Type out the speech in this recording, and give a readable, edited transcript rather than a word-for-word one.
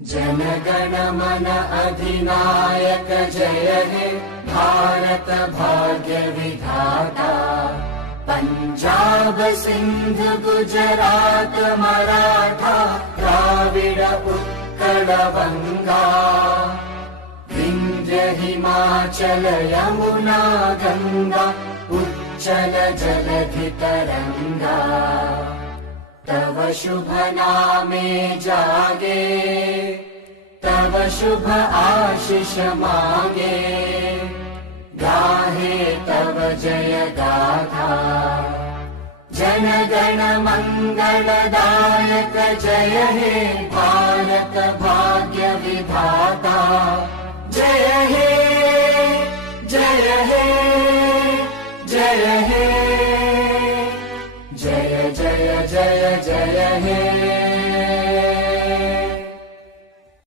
जनगण मन अधिनायक जय हे भारत भाग्य विधाता। पंजाब सिंध गुजरात मराठा द्राविड उत्कल बंगा। विंध्य हिमाचल यमुना गंगा उच्चल जलधि तरंगा। तव शुभ नामे जागे तव शुभ आशीष मांगे। गाहे तव जय गाथा जनगण मंगलदायक जय हे भारत भाग्य